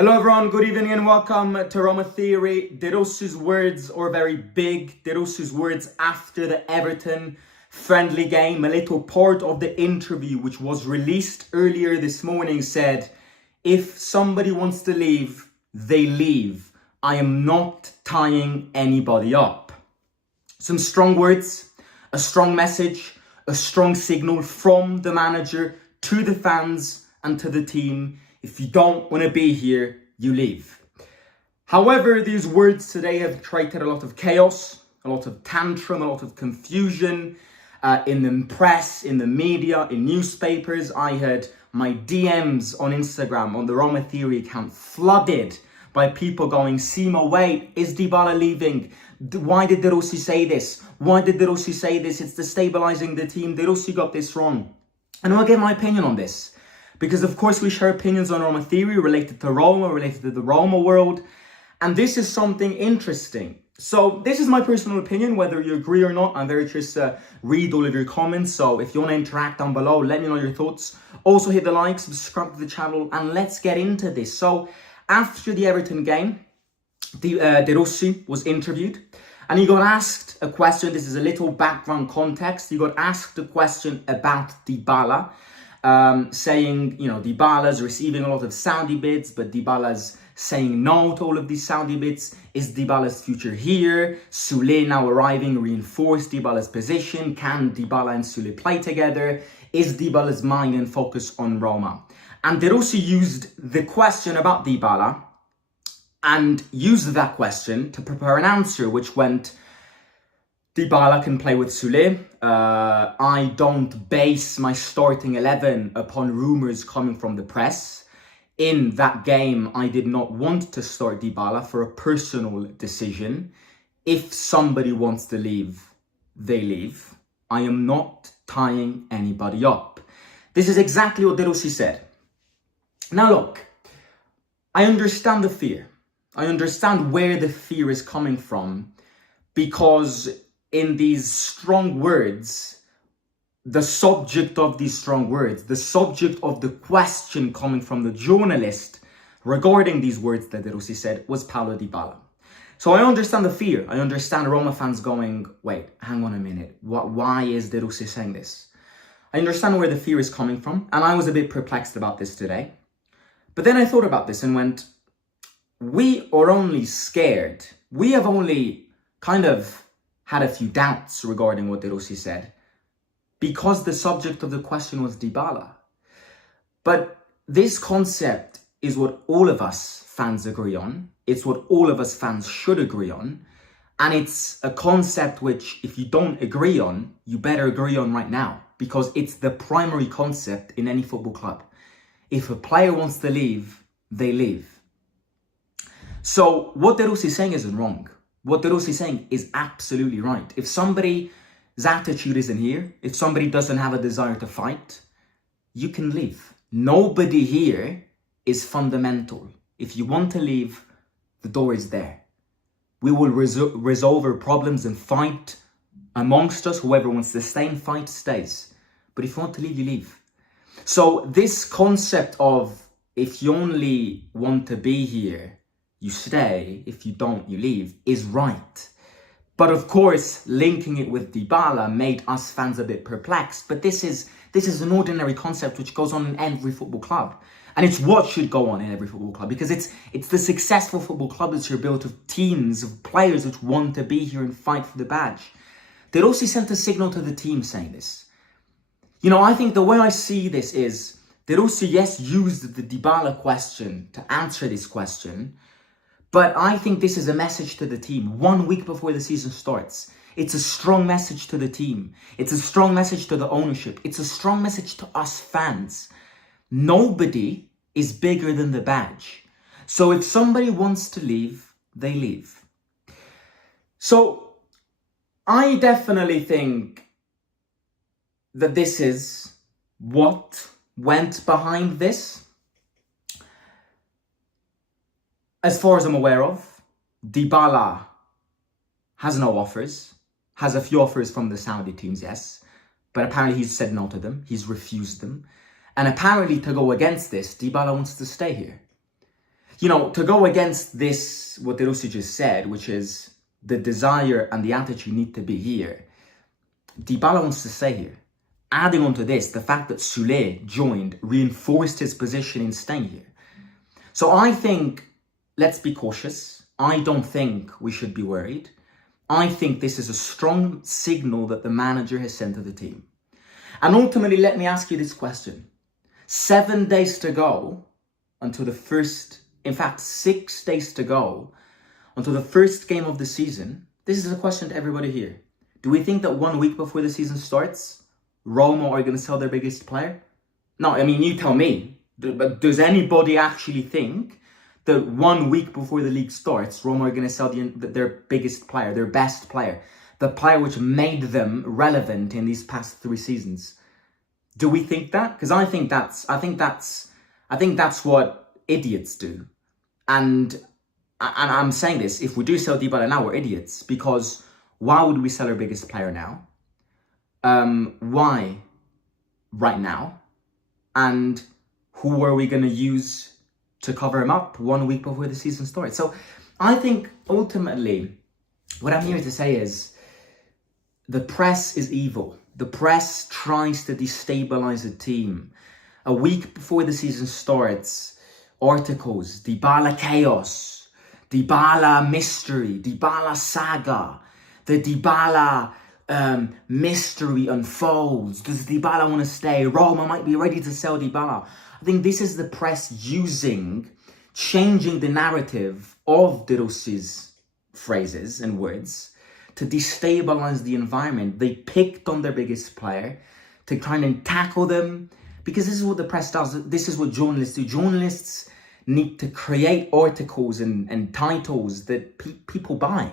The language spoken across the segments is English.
Hello everyone, good evening and welcome to Roma Theory. De Rossi's words are very big. De Rossi's words after the Everton friendly game, a little part of the interview which was released earlier this morning said, if somebody wants to leave, they leave. I am not tying anybody up. Some strong words, a strong message, a strong signal from the manager to the fans and to the team. If you don't want to be here, you leave. However, these words today have created a lot of chaos, a lot of tantrum, a lot of confusion in the press, in the media, in newspapers. I had my DMs on Instagram, on the Roma Theory account, flooded by people going, Simo, wait, is Dybala leaving? Why did De Rossi say this? Why did De Rossi say this? It's destabilizing the team. De Rossi got this wrong. And I'll give my opinion on this. Because of course we share opinions on Roma Theory related to Roma, related to the Roma world. And this is something interesting. So this is my personal opinion, whether you agree or not. I'm very curious to read all of your comments. So if you want to interact down below, let me know your thoughts. Also hit the like, subscribe to the channel, and let's get into this. So after the Everton game, De Rossi was interviewed. And he got asked a question. This is a little background context. He got asked a question about Dybala. Saying, Dybala's receiving a lot of Saudi bids, but Dybala's saying no to all of these Saudi bids. Is Dybala's future here? Sule now arriving reinforced Dybala's position. Can Dybala and Sule play together? Is Dybala's mind and focus on Roma? And De Rossi used the question about Dybala and used that question to prepare an answer, which went, Dybala can play with Sule. I don't base my starting 11 upon rumours coming from the press. In that game, I did not want to start Dybala for a personal decision. If somebody wants to leave, they leave. I am not tying anybody up. This is exactly what De Rossi said. Now look, I understand the fear. I understand where the fear is coming from, because in these strong words, the subject of these strong words, the subject of the question coming from the journalist regarding these words that De Rossi said was Paulo Dybala. So I understand the fear. I understand Roma fans going, wait, hang on a minute. Why is De Rossi saying this? I understand where the fear is coming from, and I was a bit perplexed about this today. But then I thought about this and went, we are only scared. We have only kind of had a few doubts regarding what De Rossi said because the subject of the question was Dybala. But this concept is what all of us fans agree on. It's what all of us fans should agree on. And it's a concept which, if you don't agree on, you better agree on right now, because it's the primary concept in any football club. If a player wants to leave, they leave. So what De Rossi is saying isn't wrong. What De Rossi is saying is absolutely right. If somebody's attitude isn't here, if somebody doesn't have a desire to fight, you can leave. Nobody here is fundamental. If you want to leave, the door is there. We will resolve our problems and fight amongst us. Whoever wants to stay and fight stays. But if you want to leave, you leave. So this concept of if you only want to be here, you stay, if you don't, you leave, is right. But of course, linking it with Dybala made us fans a bit perplexed. But this is an ordinary concept which goes on in every football club. And it's what should go on in every football club, because it's the successful football club that are built of teams, of players which want to be here and fight for the badge. De Rossi sent a signal to the team saying this. I think the way I see this is, De Rossi, yes, used the Dybala question to answer this question. But I think this is a message to the team 1 week before the season starts. It's a strong message to the team. It's a strong message to the ownership. It's a strong message to us fans. Nobody is bigger than the badge. So if somebody wants to leave, they leave. So I definitely think that this is what went behind this. As far as I'm aware of, Dybala has no offers, has a few offers from the Saudi teams, yes, but apparently he's said no to them, he's refused them. And apparently to go against this, Dybala wants to stay here. to go against this, what De Rossi just said, which is the desire and the attitude need to be here. Dybala wants to stay here. Adding on to this, the fact that Soulé joined reinforced his position in staying here. So I think, let's be cautious. I don't think we should be worried. I think this is a strong signal that the manager has sent to the team. And ultimately, let me ask you this question. 7 days to go until the first, in fact, 6 days to go until the first game of the season. This is a question to everybody here. Do we think that 1 week before the season starts, Roma are going to sell their biggest player? No, I mean, you tell me. But does anybody actually think that 1 week before the league starts, Roma are going to sell their biggest player, their best player, the player which made them relevant in these past 3 seasons? Do we think that? Because I think that's what idiots do. And I'm saying this, if we do sell Dybala now, we're idiots. Because why would we sell our biggest player now? Why right now? And who are we going to use to cover him up 1 week before the season starts? So I think ultimately what I'm here to say is the press is evil. The press tries to destabilize a team. A week before the season starts, articles, Dybala chaos, Dybala mystery, Dybala saga, the Dybala mystery unfolds. Does Dybala want to stay? Roma might be ready to sell Dybala. I think this is the press changing the narrative of De Rossi's phrases and words to destabilize the environment. They picked on their biggest player to kind of tackle them, because this is what the press does. This is what journalists do. Journalists need to create articles and titles that people buy.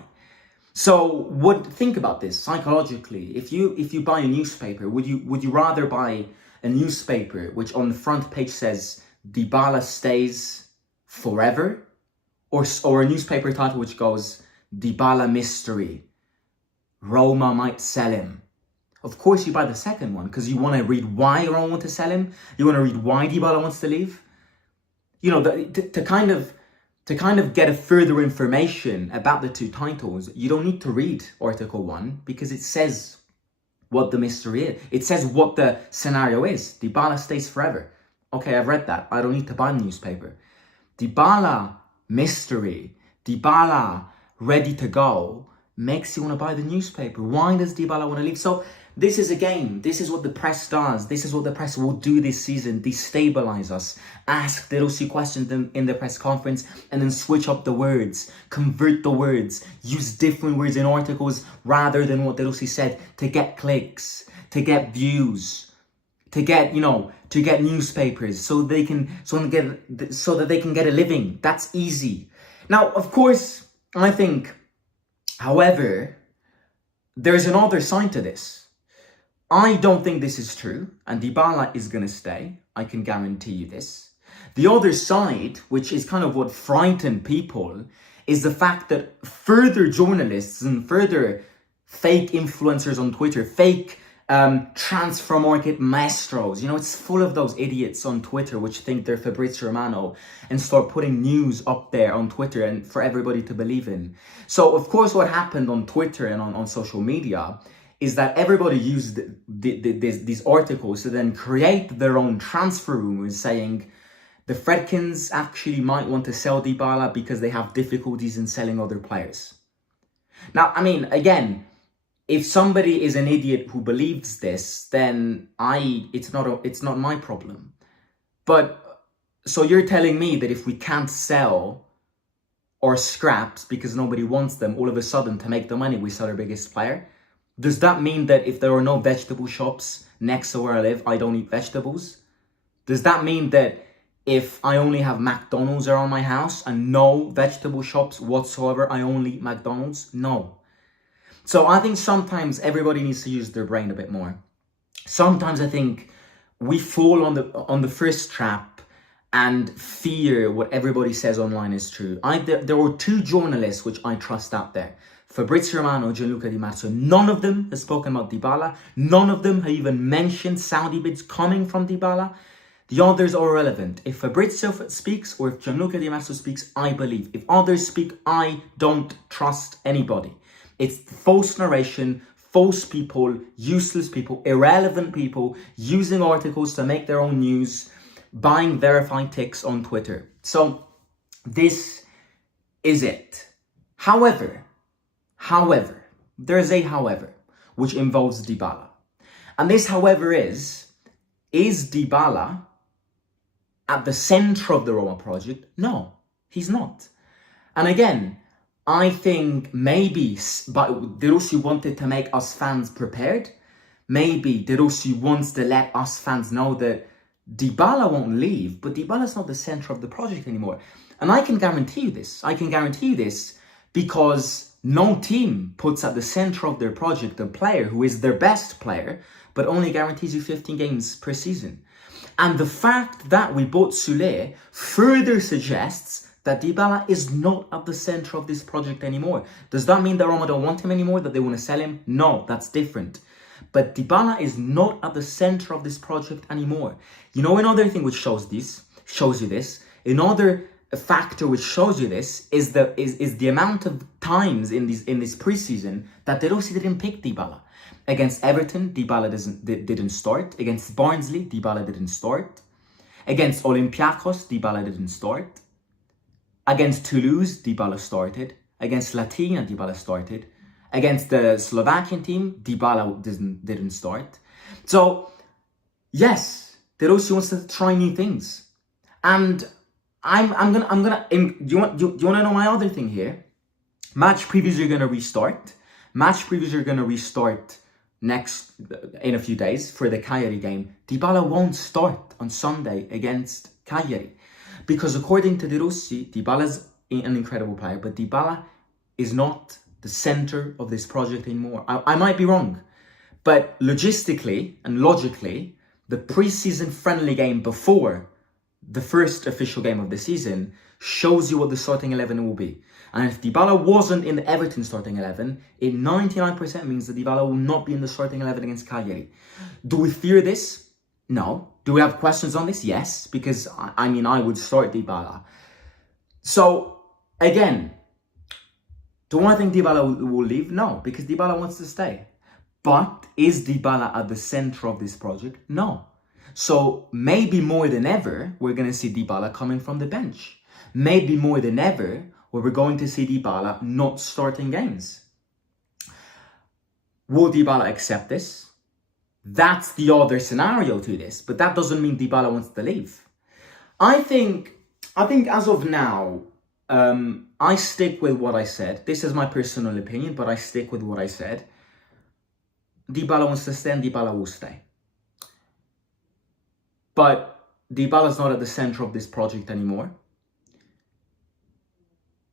So think about this psychologically. If you buy a newspaper, would you rather buy a newspaper which on the front page says Dybala stays forever, or a newspaper title which goes Dybala mystery, Roma might sell him? Of course you buy the second one, because you want to read why Roma want to sell him. You want to read why Dybala wants to leave. To kind of get a further information about the two titles, you don't need to read Article 1, because it says what the mystery is. It says what the scenario is. Dybala stays forever. Okay, I've read that. I don't need to buy the newspaper. Dybala mystery, Dybala ready to go, makes you want to buy the newspaper. Why does Dybala want to leave? So this is a game. This is what the press does. This is what the press will do this season. Destabilize us. Ask De Rossi questions in the press conference and then switch up the words. Convert the words. Use different words in articles rather than what De Rossi said, to get clicks, to get views, to get newspapers so that they can get a living. That's easy. Now, of course, I think, however, there's another side to this. I don't think this is true, and Dybala is going to stay. I can guarantee you this. The other side, which is kind of what frightened people, is the fact that further journalists and further fake influencers on Twitter, fake transfer market maestros, it's full of those idiots on Twitter which think they're Fabrizio Romano and start putting news up there on Twitter and for everybody to believe in. So, of course, what happened on Twitter and on social media is that everybody used these articles to then create their own transfer rumors, saying the Fredkins actually might want to sell Dybala because they have difficulties in selling other players. Now, I mean, again, if somebody is an idiot who believes this, then it's not my problem. But so you're telling me that if we can't sell our scraps because nobody wants them, all of a sudden to make the money we sell our biggest player? Does that mean that if there are no vegetable shops next to where I live, I don't eat vegetables? Does that mean that if I only have McDonald's around my house and no vegetable shops whatsoever, I only eat McDonald's? No. So I think sometimes everybody needs to use their brain a bit more. Sometimes I think we fall on the first trap and fear what everybody says online is true. There were 2 journalists which I trust out there. Fabrizio Romano, Gianluca Di Marzio. None of them has spoken about Dybala. None of them have even mentioned Saudi bids coming from Dybala. The others are irrelevant. If Fabrizio speaks or if Gianluca Di Marzio speaks, I believe. If others speak, I don't trust anybody. It's false narration, false people, useless people, irrelevant people using articles to make their own news, buying verified ticks on Twitter. So this is it. However, there's a however, which involves Dybala. And this however is Dybala at the center of the Roma project? No, he's not. And again, I think maybe De Rossi wanted to make us fans prepared. Maybe De Rossi wants to let us fans know that Dybala won't leave, but Dybala's not the center of the project anymore. And I can guarantee you this. I can guarantee you this because no team puts at the center of their project a player who is their best player, but only guarantees you 15 games per season. And the fact that we bought Sule further suggests that Dybala is not at the center of this project anymore. Does that mean that Roma don't want him anymore, that they want to sell him? No, that's different. But Dybala is not at the center of this project anymore. You know, another thing which shows you this, another factor which shows you this is the amount of times in this preseason that De Rossi didn't pick Dybala. Against Everton, Dybala didn't start. Against Barnsley, Dybala didn't start. Against Olympiacos, Dybala didn't start. Against Toulouse, Dybala started. Against Latina, Dybala started. Against the Slovakian team, Dybala didn't start. So, yes, De Rossi wants to try new things. And do you want to know my other thing here? Match previews are gonna restart. In a few days for the Cagliari game. Dybala won't start on Sunday against Cagliari. Because according to De Rossi, Dybala's an incredible player, but Dybala is not the center of this project anymore. I might be wrong, but logistically and logically, the preseason friendly game before the first official game of the season shows you what the starting 11 will be. And if Dybala wasn't in the Everton starting 11, it 99% means that Dybala will not be in the starting 11 against Cagliari. Do we fear this? No. Do we have questions on this? Yes, because I would start Dybala. So, again, do I think Dybala will leave? No, because Dybala wants to stay. But is Dybala at the center of this project? No. So, maybe more than ever, we're going to see Dybala coming from the bench. Maybe more than ever, we're going to see Dybala not starting games. Will Dybala accept this? That's the other scenario to this, but that doesn't mean Dybala wants to leave. I think as of now, I stick with what I said. This is my personal opinion, but I stick with what I said. Dybala wants to stay and Dybala will stay. But Dybala's not at the center of this project anymore.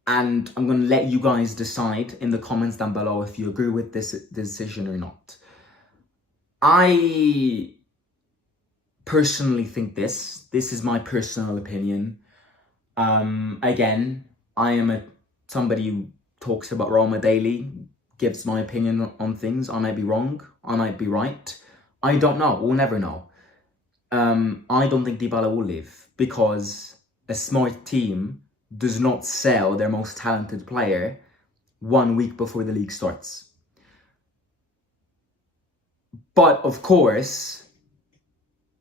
And I'm going to let you guys decide in the comments down below if you agree with this decision or not. I personally think this is my personal opinion. Again, I am somebody who talks about Roma daily, gives my opinion on things. I might be wrong, I might be right. I don't know, we'll never know. I don't think Dybala will leave because a smart team does not sell their most talented player 1 week before the league starts. But of course,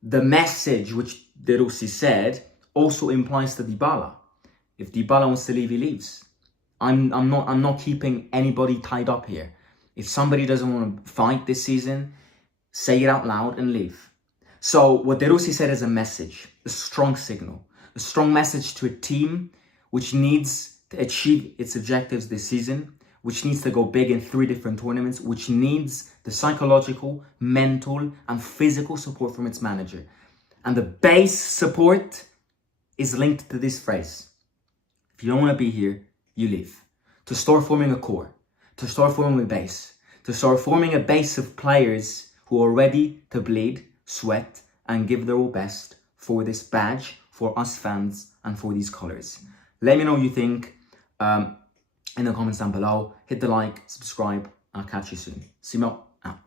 the message which De Rossi said also implies to Dybala. If Dybala wants to leave, he leaves. I'm not keeping anybody tied up here. If somebody doesn't want to fight this season, say it out loud and leave. So what De Rossi said is a message, a strong signal, a strong message to a team which needs to achieve its objectives this season, which needs to go big in 3 different tournaments, which needs the psychological, mental, and physical support from its manager. And the base support is linked to this phrase. If you don't want to be here, you leave. To start forming a core, to start forming a base, to start forming a base of players who are ready to bleed, sweat, and give their all best for this badge, for us fans, and for these colours. Let me know what you think in the comments down below. Hit the like, subscribe, and I'll catch you soon. Simo out.